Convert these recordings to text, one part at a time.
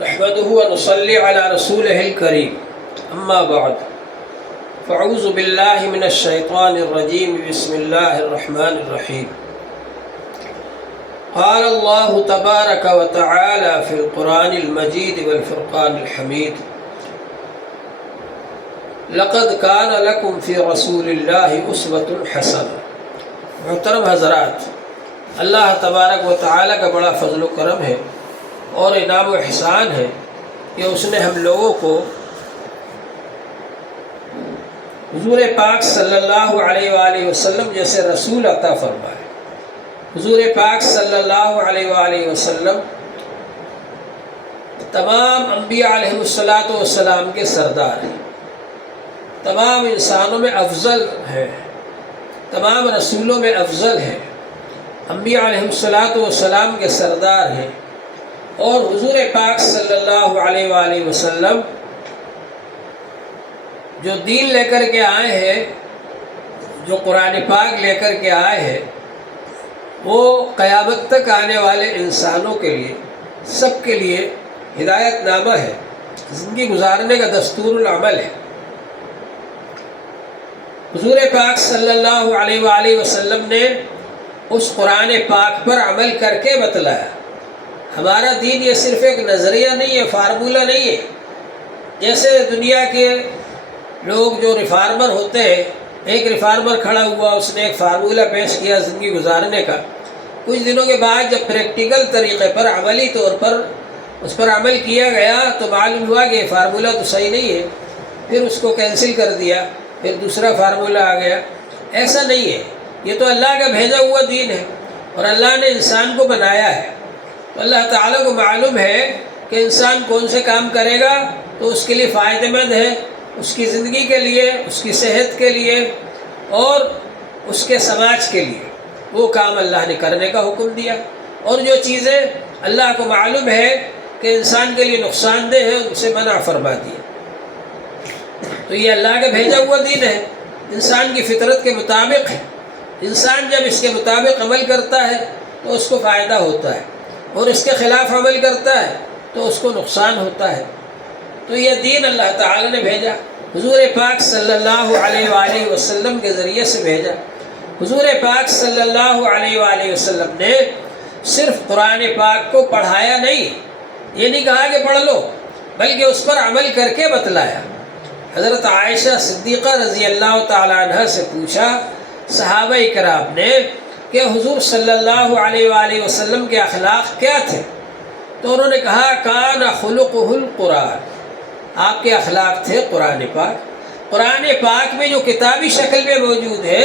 نحمده ونصلي على رسوله الكريم أما بعد فأعوذ بالله من الشيطان الرجيم بسم الله الرحمن الرحيم قال الله تبارك وتعالى في القرآن المجيد والفرقان الحميد لقد كان لكم في رسول الله أسوة حسنة۔ محترم حضرات، اللہ تبارک و تعالیٰ کا بڑا فضل و کرم ہے اور انعام و احسان ہے کہ اس نے ہم لوگوں کو حضور پاک صلی اللہ علیہ وآلہ وسلم جیسے رسول عطا فرمائے۔ حضور پاک صلی اللہ علیہ وآلہ وسلم تمام انبیاء علیہ السلام کے سردار ہیں، تمام انسانوں میں افضل ہیں، تمام رسولوں میں افضل ہیں، انبیاء علیہ السلام کے سردار ہیں، اور حضور پاک صلی اللہ علیہ وآلہ وسلم جو دین لے کر کے آئے ہیں، جو قرآن پاک لے کر کے آئے ہیں، وہ قیامت تک آنے والے انسانوں کے لیے، سب کے لیے ہدایت نامہ ہے، زندگی گزارنے کا دستور العمل ہے۔ حضور پاک صلی اللہ علیہ وآلہ وسلم نے اس قرآن پاک پر عمل کر کے بتلایا۔ ہمارا دین یہ صرف ایک نظریہ نہیں ہے، فارمولہ نہیں ہے۔ جیسے دنیا کے لوگ جو ریفارمر ہوتے ہیں، ایک ریفارمر کھڑا ہوا، اس نے ایک فارمولہ پیش کیا زندگی گزارنے کا، کچھ دنوں کے بعد جب پریکٹیکل طریقے پر عملی طور پر اس پر عمل کیا گیا تو معلوم ہوا کہ یہ فارمولہ تو صحیح نہیں ہے، پھر اس کو کینسل کر دیا، پھر دوسرا فارمولہ آ گیا۔ ایسا نہیں ہے، یہ تو اللہ کا بھیجا ہوا دین ہے اور اللہ نے انسان کو بنایا ہے، تو اللہ تعالیٰ کو معلوم ہے کہ انسان کون سے کام کرے گا تو اس کے لیے فائدہ مند ہے، اس کی زندگی کے لیے، اس کی صحت کے لیے اور اس کے سماج کے لیے وہ کام اللہ نے کرنے کا حکم دیا، اور جو چیزیں اللہ کو معلوم ہے کہ انسان کے لیے نقصان دہ ہے ان سے منع فرما دیا۔ تو یہ اللہ کا بھیجا ہوا دین ہے، انسان کی فطرت کے مطابق ہے۔ انسان جب اس کے مطابق عمل کرتا ہے تو اس کو فائدہ ہوتا ہے، اور اس کے خلاف عمل کرتا ہے تو اس کو نقصان ہوتا ہے۔ تو یہ دین اللہ تعالی نے بھیجا، حضور پاک صلی اللہ علیہ وآلہ وسلم کے ذریعے سے بھیجا۔ حضور پاک صلی اللہ علیہ وآلہ وسلم نے صرف قرآن پاک کو پڑھایا نہیں، یہ نہیں کہا کہ پڑھ لو، بلکہ اس پر عمل کر کے بتلایا۔ حضرت عائشہ صدیقہ رضی اللہ تعالیٰ عنہ سے پوچھا صحابہ کرام نے کہ حضور صلی اللہ علیہ وآلہ وسلم کے اخلاق کیا تھے؟ تو انہوں نے کہا کان خلقہ القرآن، آپ کے اخلاق تھے قرآن پاک۔ قرآن پاک میں جو کتابی شکل میں موجود ہے،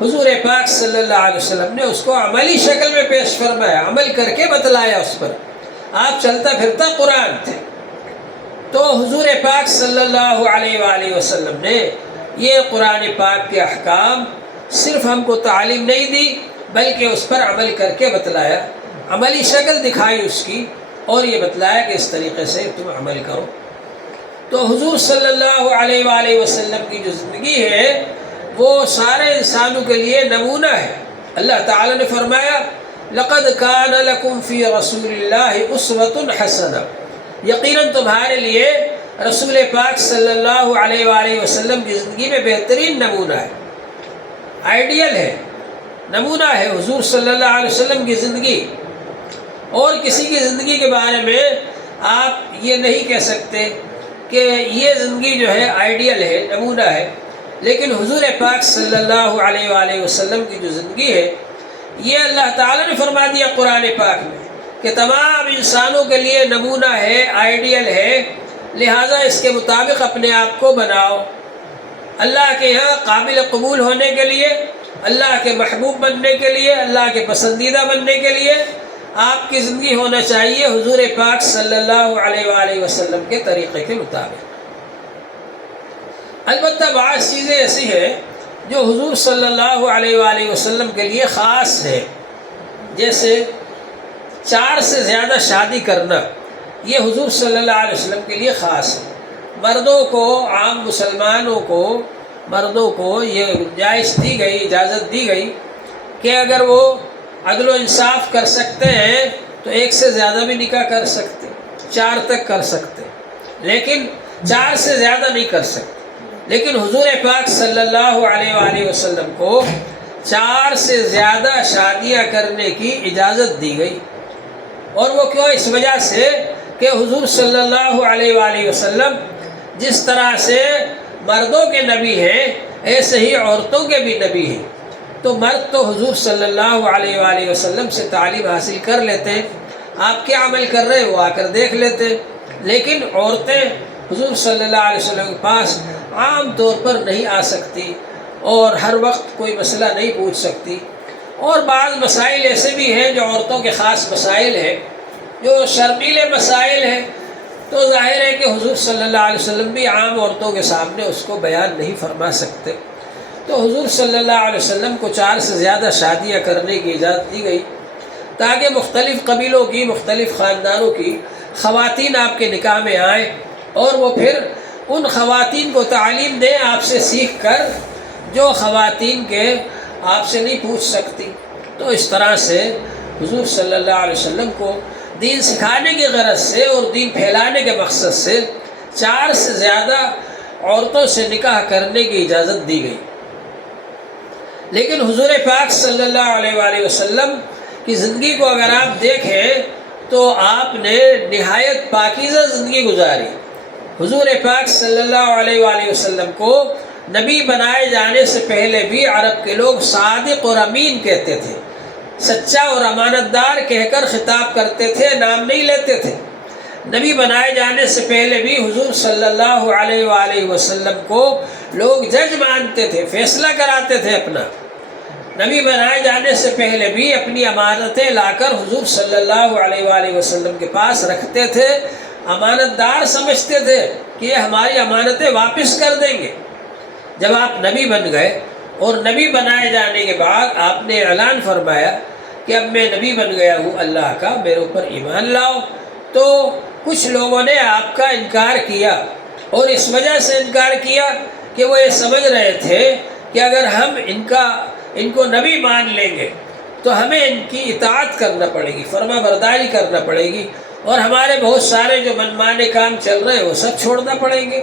حضور پاک صلی اللہ علیہ وسلم نے اس کو عملی شکل میں پیش فرمایا، عمل کر کے بتلایا اس پر۔ آپ چلتا پھرتا قرآن تھے۔ تو حضور پاک صلی اللہ علیہ وآلہ وسلم نے یہ قرآن پاک کے احکام صرف ہم کو تعلیم نہیں دی، بلکہ اس پر عمل کر کے بتلایا، عملی شکل دکھائی اس کی، اور یہ بتلایا کہ اس طریقے سے تم عمل کرو۔ تو حضور صلی اللہ علیہ وآلہ وسلم کی جو زندگی ہے وہ سارے انسانوں کے لیے نمونہ ہے۔ اللہ تعالیٰ نے فرمایا لقد کان لکم فی رسول اللہ اسوۃ حسنہ، یقیناً تمہارے لیے رسول پاک صلی اللہ علیہ وآلہ وسلم کی زندگی میں بہترین نمونہ ہے، آئیڈیل ہے، نمونہ ہے حضور صلی اللہ علیہ وسلم کی زندگی۔ اور کسی کی زندگی کے بارے میں آپ یہ نہیں کہہ سکتے کہ یہ زندگی جو ہے آئیڈیل ہے، نمونہ ہے، لیکن حضور پاک صلی اللہ علیہ وآلہ وسلم کی جو زندگی ہے یہ اللہ تعالیٰ نے فرما دیا قرآن پاک میں کہ تمام انسانوں کے لیے نمونہ ہے، آئیڈیل ہے، لہٰذا اس کے مطابق اپنے آپ کو بناؤ۔ اللہ کے یہاں قابل قبول ہونے کے لیے، اللہ کے محبوب بننے کے لیے، اللہ کے پسندیدہ بننے کے لیے آپ کی زندگی ہونا چاہیے حضور پاک صلی اللہ علیہ وآلہ وسلم کے طریقے کے مطابق۔ البتہ بعض چیزیں ایسی ہیں جو حضور صلی اللہ علیہ وآلہ وسلم کے لیے خاص ہے، جیسے 4 سے زیادہ شادی کرنا، یہ حضور صلی اللہ علیہ وسلم کے لیے خاص ہے۔ مردوں کو، عام مسلمانوں کو، مردوں کو یہ گنجائش دی گئی، اجازت دی گئی کہ اگر وہ عدل و انصاف کر سکتے ہیں تو 1 سے زیادہ بھی نکاح کر سکتے، 4 تک کر سکتے، لیکن 4 سے زیادہ نہیں کر سکتے۔ لیکن حضور پاک صلی اللہ علیہ وآلہ وسلم کو 4 سے زیادہ شادیاں کرنے کی اجازت دی گئی، اور وہ کیوں؟ اس وجہ سے کہ حضور صلی اللہ علیہ وآلہ وسلم جس طرح سے مردوں کے نبی ہیں ایسے ہی عورتوں کے بھی نبی ہیں۔ تو مرد تو حضور صلی اللہ علیہ وآلہ وسلم سے تعلیم حاصل کر لیتے ہیں، آپ کیا عمل کر رہے ہیں وہ آ کر دیکھ لیتے ہیں، لیکن عورتیں حضور صلی اللہ علیہ وسلم کے پاس عام طور پر نہیں آ سکتی اور ہر وقت کوئی مسئلہ نہیں پوچھ سکتی، اور بعض مسائل ایسے بھی ہیں جو عورتوں کے خاص مسائل ہیں، جو شرمیلے مسائل ہیں، تو ظاہر ہے کہ حضور صلی اللہ علیہ وسلم بھی عام عورتوں کے سامنے اس کو بیان نہیں فرما سکتے۔ تو حضور صلی اللہ علیہ وسلم کو 4 سے زیادہ شادیاں کرنے کی اجازت دی گئی، تاکہ مختلف قبیلوں کی، مختلف خاندانوں کی خواتین آپ کے نکاح میں آئیں، اور وہ پھر ان خواتین کو تعلیم دیں آپ سے سیکھ کر، جو خواتین کے آپ سے نہیں پوچھ سکتی۔ تو اس طرح سے حضور صلی اللہ علیہ وسلم کو دین سکھانے کی غرض سے اور دین پھیلانے کے مقصد سے 4 سے زیادہ عورتوں سے نکاح کرنے کی اجازت دی گئی۔ لیکن حضور پاک صلی اللہ علیہ وآلہ وسلم کی زندگی کو اگر آپ دیکھیں تو آپ نے نہایت پاکیزہ زندگی گزاری۔ حضور پاک صلی اللہ علیہ وآلہ وسلم کو نبی بنائے جانے سے پہلے بھی عرب کے لوگ صادق اور امین کہتے تھے، سچا اور امانت دار کہہ کر خطاب کرتے تھے، نام نہیں لیتے تھے۔ نبی بنائے جانے سے پہلے بھی حضور صلی اللہ علیہ وآلہ وسلم کو لوگ جج مانتے تھے، فیصلہ کراتے تھے اپنا۔ نبی بنائے جانے سے پہلے بھی اپنی امانتیں لا کر حضور صلی اللہ علیہ وآلہ وسلم کے پاس رکھتے تھے، امانت دار سمجھتے تھے کہ یہ ہماری امانتیں واپس کر دیں گے۔ جب آپ نبی بن گئے اور نبی بنائے جانے کے بعد آپ نے اعلان فرمایا کہ اب میں نبی بن گیا ہوں اللہ کا، میرے اوپر ایمان لاؤ، تو کچھ لوگوں نے آپ کا انکار کیا، اور اس وجہ سے انکار کیا کہ وہ یہ سمجھ رہے تھے کہ اگر ہم ان کو نبی مان لیں گے تو ہمیں ان کی اطاعت کرنا پڑے گی، فرما برداری کرنا پڑے گی، اور ہمارے بہت سارے جو منمانے کام چل رہے ہیں وہ سب چھوڑنا پڑیں گے۔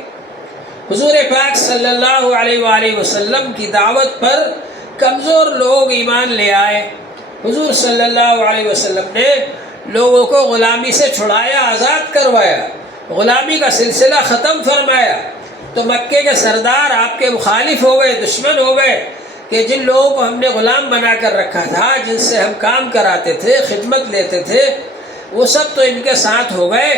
حضور پاک صلی اللہ علیہ وآلہ وسلم کی دعوت پر کمزور لوگ ایمان لے آئے۔ حضور صلی اللہ علیہ وسلم نے لوگوں کو غلامی سے چھڑایا، آزاد کروایا، غلامی کا سلسلہ ختم فرمایا۔ تو مکے کے سردار آپ کے مخالف ہو گئے، دشمن ہو گئے، کہ جن لوگوں کو ہم نے غلام بنا کر رکھا تھا، جن سے ہم کام کراتے تھے، خدمت لیتے تھے، وہ سب تو ان کے ساتھ ہو گئے،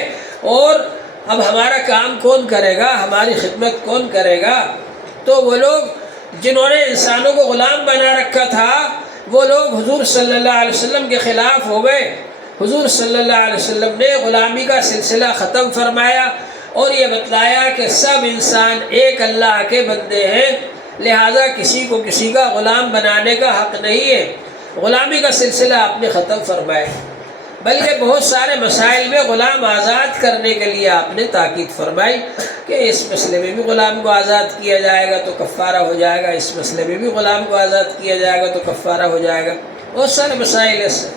اور اب ہمارا کام کون کرے گا، ہماری خدمت کون کرے گا؟ تو وہ لوگ جنہوں نے انسانوں کو غلام بنا رکھا تھا، وہ لوگ حضور صلی اللہ علیہ وسلم کے خلاف ہو گئے۔ حضور صلی اللہ علیہ وسلم نے غلامی کا سلسلہ ختم فرمایا اور یہ بتلایا کہ سب انسان ایک اللہ کے بندے ہیں، لہذا کسی کو کسی کا غلام بنانے کا حق نہیں ہے۔ غلامی کا سلسلہ آپ نے ختم فرمایا، بلکہ بہت سارے مسائل میں غلام آزاد کرنے کے لیے آپ نے تاکید فرمائی کہ اس مسئلے میں بھی غلام کو آزاد کیا جائے گا تو کفارہ ہو جائے گا، اس مسئلے میں بھی غلام کو آزاد کیا جائے گا تو کفارہ ہو جائے گا، بہت سارے مسائل ایسے۔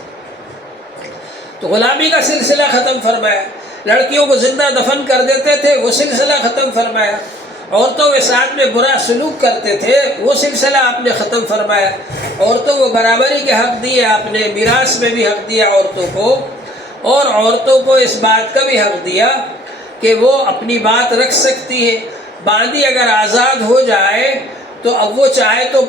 تو غلامی کا سلسلہ ختم فرمایا، لڑکیوں کو زندہ دفن کر دیتے تھے وہ سلسلہ ختم فرمایا، عورتوں کے ساتھ میں برا سلوک کرتے تھے وہ سلسلہ آپ نے ختم فرمایا، عورتوں کو برابری کے حق دیے آپ نے، میراث میں بھی حق دیا عورتوں کو، اور عورتوں کو اس بات کا بھی حق دیا کہ وہ اپنی بات رکھ سکتی ہے۔ باندی اگر آزاد ہو جائے تو اب وہ چاہے تو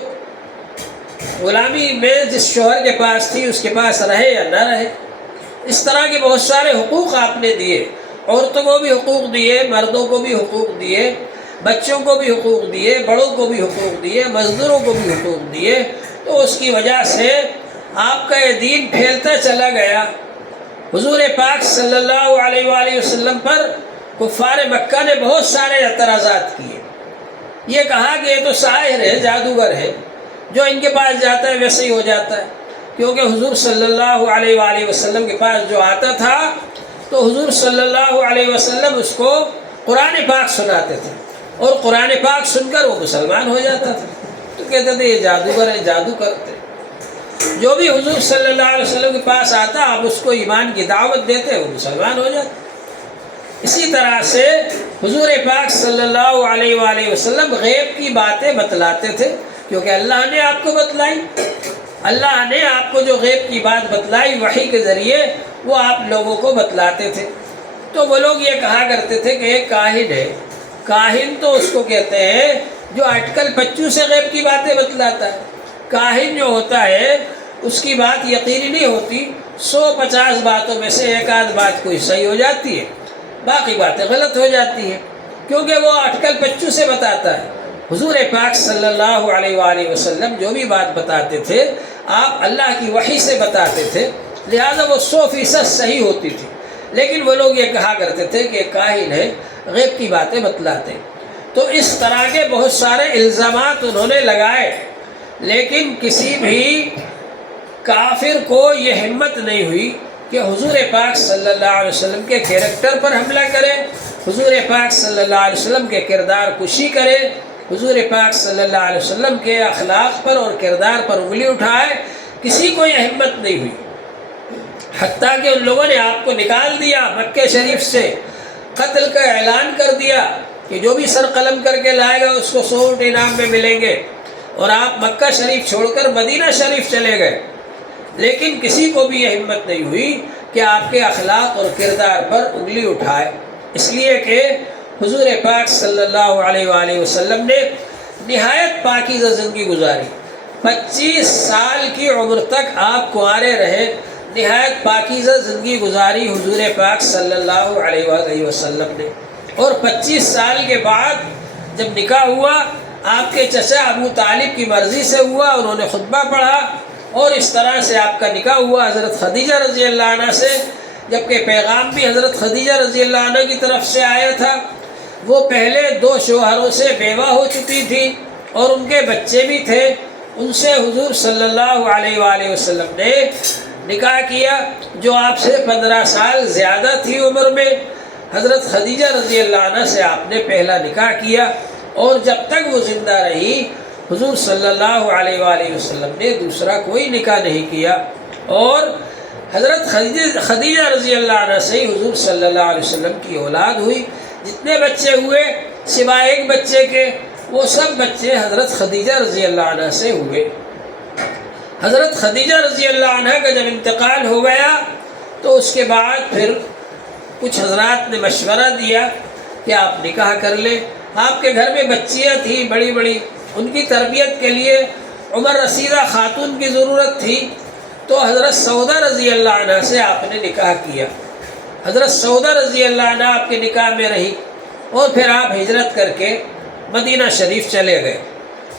غلامی میں جس شوہر کے پاس تھی اس کے پاس رہے یا نہ رہے۔ اس طرح کے بہت سارے حقوق آپ نے دیے، عورتوں کو بھی حقوق دیے، مردوں کو بھی حقوق دیے، بچوں کو بھی حقوق دیے، بڑوں کو بھی حقوق دیے، مزدوروں کو بھی حقوق دیے۔ تو اس کی وجہ سے آپ کا یہ دین پھیلتا چلا گیا۔ حضور پاک صلی اللہ علیہ وآلہ وسلم پر کفار مکہ نے بہت سارے اعتراضات کیے، یہ کہا کہ یہ تو ساحر ہے، جادوگر ہے، جو ان کے پاس جاتا ہے ویسے ہی ہو جاتا ہے، کیونکہ حضور صلی اللہ علیہ وآلہ وسلم کے پاس جو آتا تھا تو حضور صلی اللہ علیہ وسلم اس کو قرآن پاک سناتے تھے، اور قرآن پاک سن کر وہ مسلمان ہو جاتا تھا۔ تو کہتے تھے یہ جادوگر ہے، جادو کرتے۔ جو بھی حضور صلی اللہ علیہ وسلم کے پاس آتا آپ اس کو ایمان کی دعوت دیتے وہ مسلمان ہو جاتا۔ اسی طرح سے حضور پاک صلی اللہ علیہ وآلہ وسلم غیب کی باتیں بتلاتے تھے، کیونکہ اللہ نے آپ کو بتلائی، اللہ نے آپ کو جو غیب کی بات بتلائی وحی کے ذریعے وہ آپ لوگوں کو بتلاتے تھے۔ تو وہ لوگ یہ کہا کرتے تھے کہ ایک کاہن ہے، کاہن تو اس کو کہتے ہیں جو اٹکل پچو سے غیب کی باتیں بتلاتا ہے۔ کاہن جو ہوتا ہے اس کی بات یقینی نہیں ہوتی، 150 باتوں میں سے ایک آدھ بات کوئی صحیح ہو جاتی ہے، باقی باتیں غلط ہو جاتی ہیں، کیونکہ وہ اٹکل پچو سے بتاتا ہے۔ حضور پاک صلی اللہ علیہ وآلہ وسلم جو بھی بات بتاتے تھے آپ اللہ کی وحی سے بتاتے تھے، لہذا وہ 100% صحیح ہوتی تھی۔ لیکن وہ لوگ یہ کہا کرتے تھے کہ کاہن ہے، غیب کی باتیں بتلاتے۔ تو اس طرح کے بہت سارے الزامات انہوں نے لگائے، لیکن کسی بھی کافر کو یہ ہمت نہیں ہوئی کہ حضور پاک صلی اللہ علیہ وسلم کے کیریکٹر پر حملہ کرے، حضور پاک صلی اللہ علیہ وسلم کے کردار کشی کرے، حضور پاک صلی اللہ علیہ وسلم کے اخلاق پر اور کردار پر انگلی اٹھائے۔ کسی کو یہ ہمت نہیں ہوئی، حتیٰ کہ ان لوگوں نے آپ کو نکال دیا مکہ شریف سے، قتل کا اعلان کر دیا کہ جو بھی سر قلم کر کے لائے گا اس کو 100 اونٹ انعام میں ملیں گے، اور آپ مکہ شریف چھوڑ کر مدینہ شریف چلے گئے۔ لیکن کسی کو بھی یہ ہمت نہیں ہوئی کہ آپ کے اخلاق اور کردار پر انگلی اٹھائے، اس لیے کہ حضور پاک صلی اللہ علیہ وآلہ وسلم نے نہایت پاکیزہ زندگی گزاری۔ 25 سال کی عمر تک آپ کنوارے رہے، نہایت پاکیزہ زندگی گزاری حضور پاک صلی اللہ علیہ وآلہ وسلم نے۔ اور 25 سال کے بعد جب نکاح ہوا، آپ کے چچا ابو طالب کی مرضی سے ہوا، انہوں نے خطبہ پڑھا اور اس طرح سے آپ کا نکاح ہوا حضرت خدیجہ رضی اللہ عنہ سے، جبکہ پیغام بھی حضرت خدیجہ رضی اللہ عنہ کی طرف سے آیا تھا۔ وہ پہلے 2 شوہروں سے بیوہ ہو چکی تھی اور ان کے بچے بھی تھے، ان سے حضور صلی اللہ علیہ وآلہ وسلم نے نکاح کیا، جو آپ سے 15 سال زیادہ تھی عمر میں۔ حضرت خدیجہ رضی اللہ عنہ سے آپ نے پہلا نکاح کیا، اور جب تک وہ زندہ رہی حضور صلی اللہ علیہ وآلہ وسلم نے دوسرا کوئی نکاح نہیں کیا، اور حضرت خدیجہ رضی اللہ عنہ سے حضور صلی اللہ علیہ وسلم کی اولاد ہوئی۔ جتنے بچے ہوئے سوائے ایک بچے کے، وہ سب بچے حضرت خدیجہ رضی اللہ عنہ سے ہوئے۔ حضرت خدیجہ رضی اللہ عنہ کا جب انتقال ہو گیا تو اس کے بعد پھر کچھ حضرات نے مشورہ دیا کہ آپ نکاح کر لیں۔ آپ کے گھر میں بچیاں تھیں بڑی بڑی، ان کی تربیت کے لیے عمر رسیدہ خاتون کی ضرورت تھی، تو حضرت سودہ رضی اللہ عنہ سے آپ نے نکاح کیا۔ حضرت سودہ رضی اللہ عنہ آپ کے نکاح میں رہی، اور پھر آپ ہجرت کر کے مدینہ شریف چلے گئے۔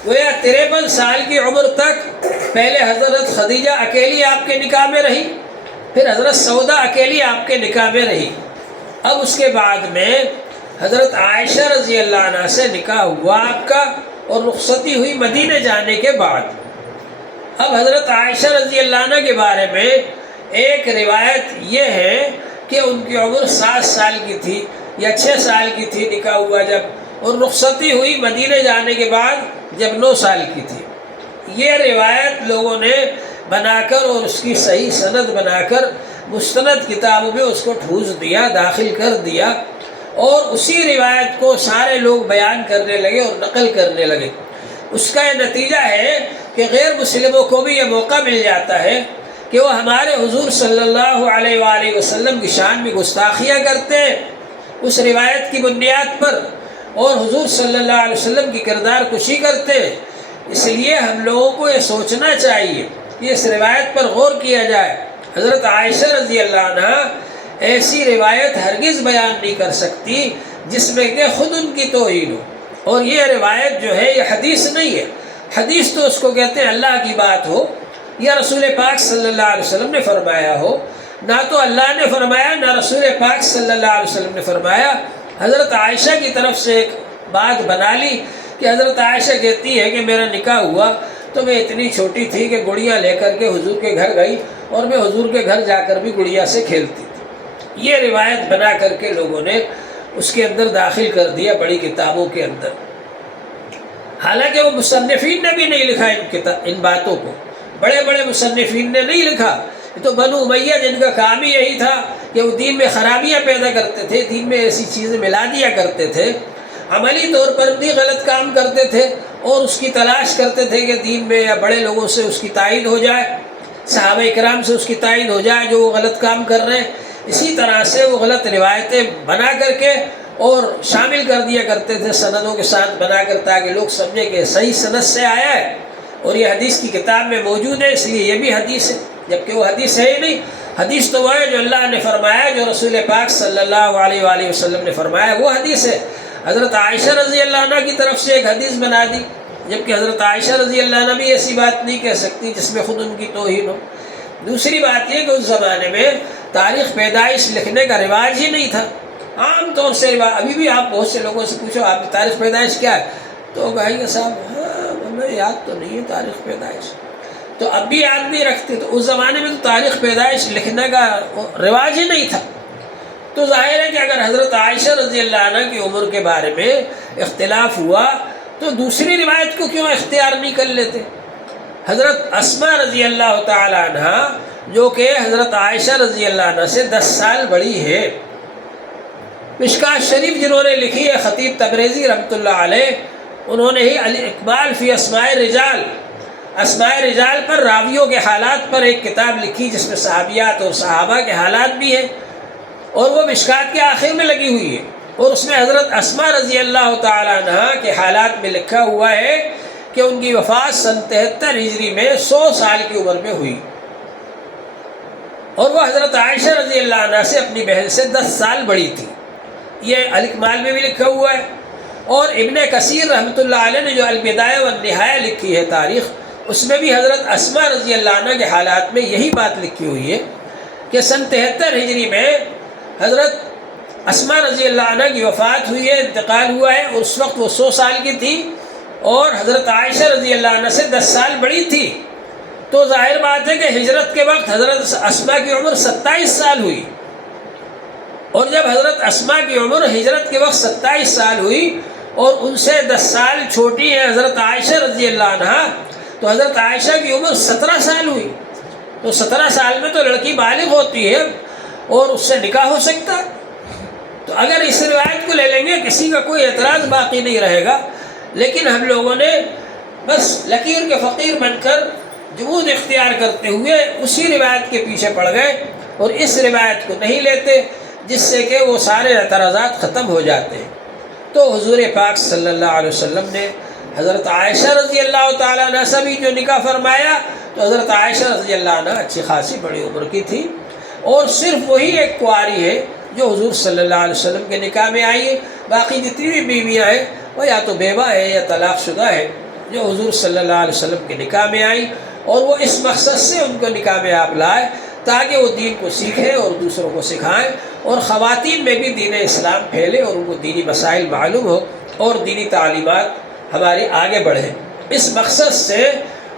گویا 53 سال کی عمر تک پہلے حضرت خدیجہ اکیلی آپ کے نکاح میں رہی، پھر حضرت سودہ اکیلی آپ کے نکاح میں رہی۔ اب اس کے بعد میں حضرت عائشہ رضی اللہ عنہ سے نکاح ہوا آپ کا، اور رخصتی ہوئی مدینہ جانے کے بعد۔ اب حضرت عائشہ رضی اللہ عنہ کے بارے میں ایک روایت یہ ہے کہ ان کی عمر 7 سال کی تھی یا 6 سال کی تھی نکاح ہوا جب، اور رخصتی ہوئی مدینہ جانے کے بعد جب 9 سال کی تھی۔ یہ روایت لوگوں نے بنا کر اور اس کی صحیح سند بنا کر مستند کتابوں میں اس کو ٹھوس دیا، داخل کر دیا، اور اسی روایت کو سارے لوگ بیان کرنے لگے اور نقل کرنے لگے۔ اس کا یہ نتیجہ ہے کہ غیر مسلموں کو بھی یہ موقع مل جاتا ہے کہ وہ ہمارے حضور صلی اللہ علیہ وآلہ وسلم کی شان میں گستاخیاں کرتے ہیں اس روایت کی بنیاد پر، اور حضور صلی اللہ علیہ وسلم کی کردار کشی کرتے ہیں۔ اس لیے ہم لوگوں کو یہ سوچنا چاہیے کہ اس روایت پر غور کیا جائے۔ حضرت عائشہ رضی اللہ عنہ ایسی روایت ہرگز بیان نہیں کر سکتی جس میں کہ خود ان کی توہین ہو، اور یہ روایت جو ہے یہ حدیث نہیں ہے۔ حدیث تو اس کو کہتے ہیں اللہ کی بات ہو یا رسول پاک صلی اللہ علیہ وسلم نے فرمایا ہو، نہ تو اللہ نے فرمایا نہ رسول پاک صلی اللہ علیہ وسلم نے فرمایا۔ حضرت عائشہ کی طرف سے ایک بات بنا لی کہ حضرت عائشہ کہتی ہے کہ میرا نکاح ہوا تو میں اتنی چھوٹی تھی کہ گڑیا لے کر کے حضور کے گھر گئی، اور میں حضور کے گھر جا کر بھی گڑیا سے کھیلتی تھی۔ یہ روایت بنا کر کے لوگوں نے اس کے اندر داخل کر دیا بڑی کتابوں کے اندر، حالانکہ وہ مصنفین نے بھی نہیں لکھا ان باتوں کو، بڑے بڑے مصنفین نے نہیں لکھا یہ تو بنو امیہ جن کا کام ہی یہی تھا کہ وہ دین میں خرابیاں پیدا کرتے تھے، دین میں ایسی چیزیں ملا دیا کرتے تھے، عملی طور پر بھی غلط کام کرتے تھے اور اس کی تلاش کرتے تھے کہ دین میں یا بڑے لوگوں سے اس کی تائید ہو جائے، صحابہ اکرام سے اس کی تائید ہو جائے جو وہ غلط کام کر رہے ہیں۔ اسی طرح سے وہ غلط روایتیں بنا کر کے اور شامل کر دیا کرتے تھے سندوں کے ساتھ بنا کر، تاکہ لوگ سمجھیں کہ صحیح سند سے آیا ہے اور یہ حدیث کی کتاب میں موجود ہے، اس لیے یہ بھی حدیث ہے، جبکہ وہ حدیث ہے ہی نہیں۔ حدیث تو وہ ہے جو اللہ نے فرمایا، جو رسول پاک صلی اللہ علیہ وآلہ وسلم نے فرمایا، وہ حدیث ہے۔ حضرت عائشہ رضی اللہ عنہ کی طرف سے ایک حدیث بنا دی، جبکہ حضرت عائشہ رضی اللہ عنہ بھی ایسی بات نہیں کہہ سکتی جس میں خود ان کی توہین ہو۔ دوسری بات یہ کہ اس زمانے میں تاریخ پیدائش لکھنے کا رواج ہی نہیں تھا۔ عام طور سے ابھی بھی آپ بہت سے لوگوں سے پوچھو آپ کی تاریخ پیدائش کیا ہے، تو کہیں گے صاحب ہاں ہمیں یاد تو نہیں ہے تاریخ پیدائش، تو اب بھی یاد نہیں رکھتے۔ تو اس زمانے میں تو تاریخ پیدائش لکھنے کا رواج ہی نہیں تھا۔ تو ظاہر ہے کہ اگر حضرت عائشہ رضی اللہ عنہ کی عمر کے بارے میں اختلاف ہوا تو دوسری روایت کو کیوں اختیار نہیں کر لیتے؟ حضرت اسماء رضی اللہ تعالی عنہ جو کہ حضرت عائشہ رضی اللہ عنہ سے 10 سال بڑی ہے، مشکوٰۃ شریف جنہوں نے لکھی ہے خطیب تبریزی رحمۃ اللہ علیہ، انہوں نے ہی الاقبال فی اسماء رجال، اسماء رجال پر راویوں کے حالات پر ایک کتاب لکھی جس میں صحابیات اور صحابہ کے حالات بھی ہیں، اور وہ مشکوٰۃ کے آخر میں لگی ہوئی ہے، اور اس میں حضرت اسماء رضی اللہ تعالی عنہ کے حالات میں لکھا ہوا ہے کہ ان کی وفات سن 73 ہجری میں 100 سال کی عمر میں ہوئی، اور وہ حضرت عائشہ رضی اللہ عنہ سے اپنی بہن سے 10 سال بڑی تھی۔ یہ الاکمال میں بھی لکھا ہوا ہے، اور ابن کثیر رحمۃ اللہ علیہ نے جو البدایہ والنہایہ لکھی ہے تاریخ، اس میں بھی حضرت اسماء رضی اللہ عنہ کے حالات میں یہی بات لکھی ہوئی ہے کہ سن 73 ہجری میں حضرت اسماء رضی اللہ عنہ کی وفات ہوئی ہے، انتقال ہوا ہے، اور اس وقت وہ 100 سال کی تھی اور حضرت عائشہ رضی اللہ عنہ سے 10 سال بڑی تھی۔ تو ظاہر بات ہے کہ ہجرت کے وقت حضرت اسماء کی عمر 27 سال ہوئی، اور جب حضرت اسماء کی عمر ہجرت کے وقت 27 سال ہوئی اور ان سے 10 سال چھوٹی ہے حضرت عائشہ رضی اللہ عنہ، تو حضرت عائشہ کی عمر 17 سال ہوئی۔ تو 17 سال میں تو لڑکی بالغ ہوتی ہے اور اس سے نکاح ہو سکتا ہے۔ تو اگر اس روایت کو لے لیں گے کسی کا کوئی اعتراض باقی نہیں رہے گا، لیکن ہم لوگوں نے بس لکیر کے فقیر بن کر جمود اختیار کرتے ہوئے اسی روایت کے پیچھے پڑ گئے اور اس روایت کو نہیں لیتے، جس سے کہ وہ سارے اعتراضات ختم ہو جاتے ہیں۔ تو حضور پاک صلی اللہ علیہ وسلم نے حضرت عائشہ رضی اللہ تعالیٰ عنہ سے بھی جو نکاح فرمایا، تو حضرت عائشہ رضی اللہ عنہ اچھی خاصی بڑی عمر کی تھی، اور صرف وہی ایک کنواری ہے جو حضور صلی اللہ علیہ وسلم کے نکاح میں آئی ہے۔ باقی جتنی بھی بیویاں ہیں وہ یا تو بیوہ ہے یا طلاق شدہ ہے جو حضور صلی اللہ علیہ وسلم کے نکاح میں آئی، اور وہ اس مقصد سے ان کو نکاح میں آپ لائے تاکہ وہ دین کو سیکھیں اور دوسروں کو سکھائیں، اور خواتین میں بھی دین اسلام پھیلے اور ان کو دینی مسائل معلوم ہو اور دینی تعلیمات ہماری آگے بڑھیں۔ اس مقصد سے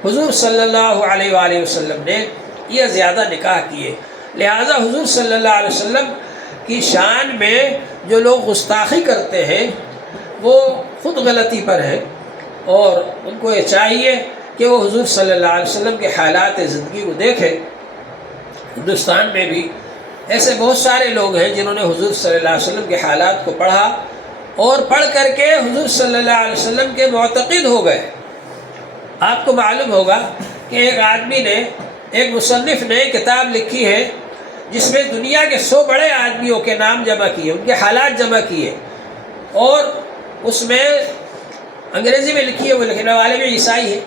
حضور صلی اللہ علیہ وآلہ وسلم نے یہ زیادہ نکاح کیے۔ لہٰذا حضور صلی اللہ علیہ وسلم کی شان میں جو لوگ گستاخی کرتے ہیں وہ خود غلطی پر ہیں، اور ان کو یہ چاہیے کہ وہ حضور صلی اللہ علیہ وسلم کے حالات زندگی کو دیکھیں۔ ہندوستان میں بھی ایسے بہت سارے لوگ ہیں جنہوں نے حضور صلی اللہ علیہ وسلم کے حالات کو پڑھا اور پڑھ کر کے حضور صلی اللہ علیہ وسلم کے معتقد ہو گئے۔ آپ کو معلوم ہوگا کہ ایک آدمی نے، ایک مصنف نے کتاب لکھی ہے جس میں دنیا کے 100 بڑے آدمیوں کے نام جمع کیے، ان کے حالات جمع کیے، اور اس میں انگریزی میں لکھی ہے، وہ لکھنے والے بھی عیسائی ہیں،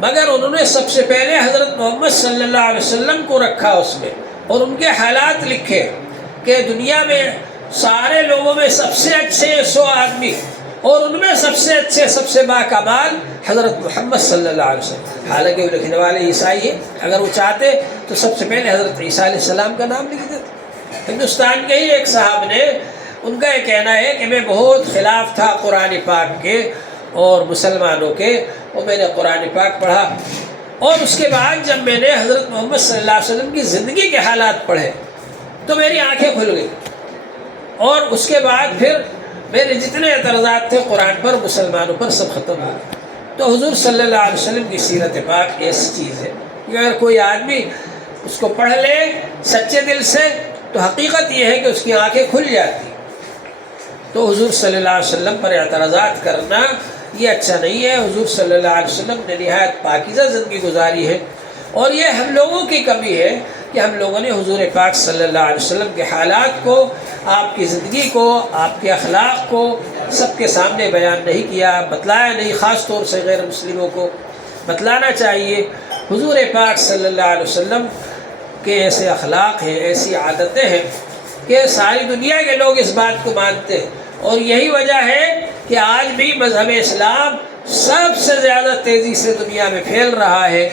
مگر انہوں نے سب سے پہلے حضرت محمد صلی اللہ علیہ وسلم کو رکھا اس میں، اور ان کے حالات لکھے کہ دنیا میں سارے لوگوں میں سب سے اچھے 100 آدمی، اور ان میں سب سے اچھے، سب سے باکمال حضرت محمد صلی اللہ علیہ وسلم۔ حالانکہ وہ لکھنے والے عیسائی ہیں، اگر وہ چاہتے تو سب سے پہلے حضرت عیسیٰ علیہ السلام کا نام لکھ دیتے۔ ہندوستان کے ہی ایک صاحب نے، ان کا یہ کہنا ہے کہ میں بہت خلاف تھا قرآن پاک کے اور مسلمانوں کے، اور میں نے قرآن پاک پڑھا، اور اس کے بعد جب میں نے حضرت محمد صلی اللہ علیہ وسلم کی زندگی کے حالات پڑھے تو میری آنکھیں کھل گئی، اور اس کے بعد پھر میرے جتنے اعتراضات تھے قرآن پر، مسلمانوں پر، سب ختم ہو گئے۔ تو حضور صلی اللہ علیہ وسلم کی سیرت پاک ایسی چیز ہے کہ اگر کوئی آدمی اس کو پڑھ لے سچے دل سے تو حقیقت یہ ہے کہ اس کی آنکھیں کھل جاتی. تو حضور صلی اللہ علیہ وسلم پر اعتراضات کرنا یہ اچھا نہیں ہے. حضور صلی اللہ علیہ وسلم نے نہایت پاکیزہ زندگی گزاری ہے، اور یہ ہم لوگوں کی کمی ہے کہ ہم لوگوں نے حضور پاک صلی اللہ علیہ وسلم کے حالات کو، آپ کی زندگی کو، آپ کے اخلاق کو سب کے سامنے بیان نہیں کیا، بتلایا نہیں. خاص طور سے غیر مسلموں کو بتلانا چاہیے. حضور پاک صلی اللہ علیہ وسلم کے ایسے اخلاق ہیں، ایسی عادتیں ہیں کہ ساری دنیا کے لوگ اس بات کو مانتے ہیں، اور یہی وجہ ہے کہ آج بھی مذہب اسلام سب سے زیادہ تیزی سے دنیا میں پھیل رہا ہے،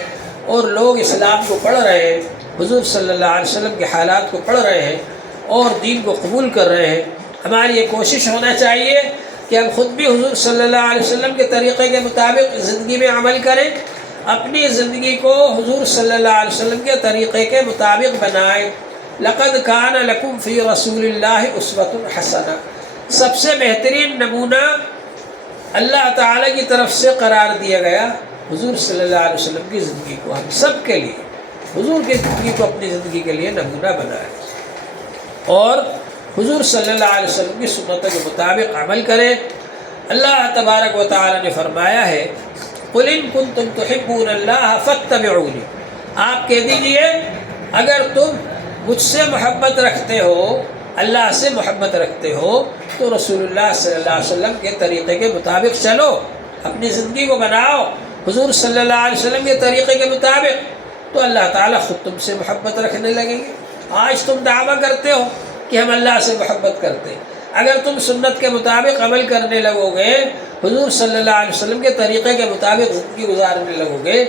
اور لوگ اسلام کو پڑھ رہے ہیں، حضور صلی اللہ علیہ وسلم کے حالات کو پڑھ رہے ہیں اور دین کو قبول کر رہے ہیں. ہماری یہ کوشش ہونا چاہیے کہ ہم خود بھی حضور صلی اللہ علیہ وسلم کے طریقے کے مطابق زندگی میں عمل کریں، اپنی زندگی کو حضور صلی اللہ علیہ وسلم کے طریقے کے مطابق بنائیں. لقد کان لکم فی رسول اللہ اسوۃ حسنہ، سب سے بہترین نمونہ اللہ تعالیٰ کی طرف سے قرار دیا گیا حضور صلی اللہ علیہ وسلم کی زندگی کو. ہم سب کے لیے حضور کی زندگی کو اپنی زندگی کے لیے نمونہ بنائیں اور حضور صلی اللہ علیہ وسلم کی سنتوں کے مطابق عمل کریں. اللہ تبارک و تعالیٰ نے فرمایا ہے قُلْ إِن كُنتُمْ تُحِبُّونَ اللَّهَ فَاتَّبِعُونِ، آپ کہہ دیجئے اگر تم مجھ سے محبت رکھتے ہو، اللہ سے محبت رکھتے ہو، تو رسول اللہ صلی اللہ علیہ وسلم کے طریقے کے مطابق چلو، اپنی زندگی کو بناؤ حضور صلی اللہ علیہ وسلم کے طریقے کے مطابق، تو اللہ تعالیٰ خود تم سے محبت رکھنے لگیں گے. آج تم دعویٰ کرتے ہو کہ ہم اللہ سے محبت کرتے ہیں، اگر تم سنت کے مطابق عمل کرنے لگو گے، حضور صلی اللہ علیہ وسلم کے طریقے کے مطابق زندگی گزارنے لگو گے،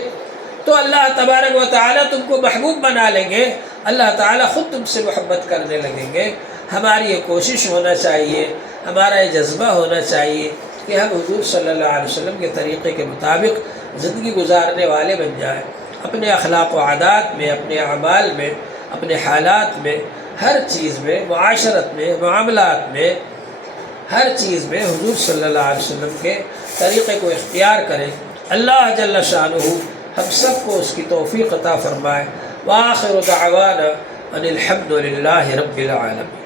تو اللہ تبارک و تعالیٰ تم کو محبوب بنا لیں گے، اللہ تعالیٰ خود تم سے محبت کرنے لگیں گے. ہماری یہ کوشش ہونا چاہیے، ہمارا یہ جذبہ ہونا چاہیے کہ ہم حضور صلی اللہ علیہ وسلم کے طریقے کے مطابق زندگی گزارنے والے بن جائیں. اپنے اخلاق و عادات میں، اپنے اعمال میں، اپنے حالات میں، ہر چیز میں، معاشرت میں، معاملات میں، ہر چیز میں حضور صلی اللہ علیہ وسلم کے طریقے کو اختیار کریں. اللہ جل شانہ ہم سب کو اس کی توفیق عطا فرمائے. وآخر دعوانا ان الحمد للہ رب العالمین.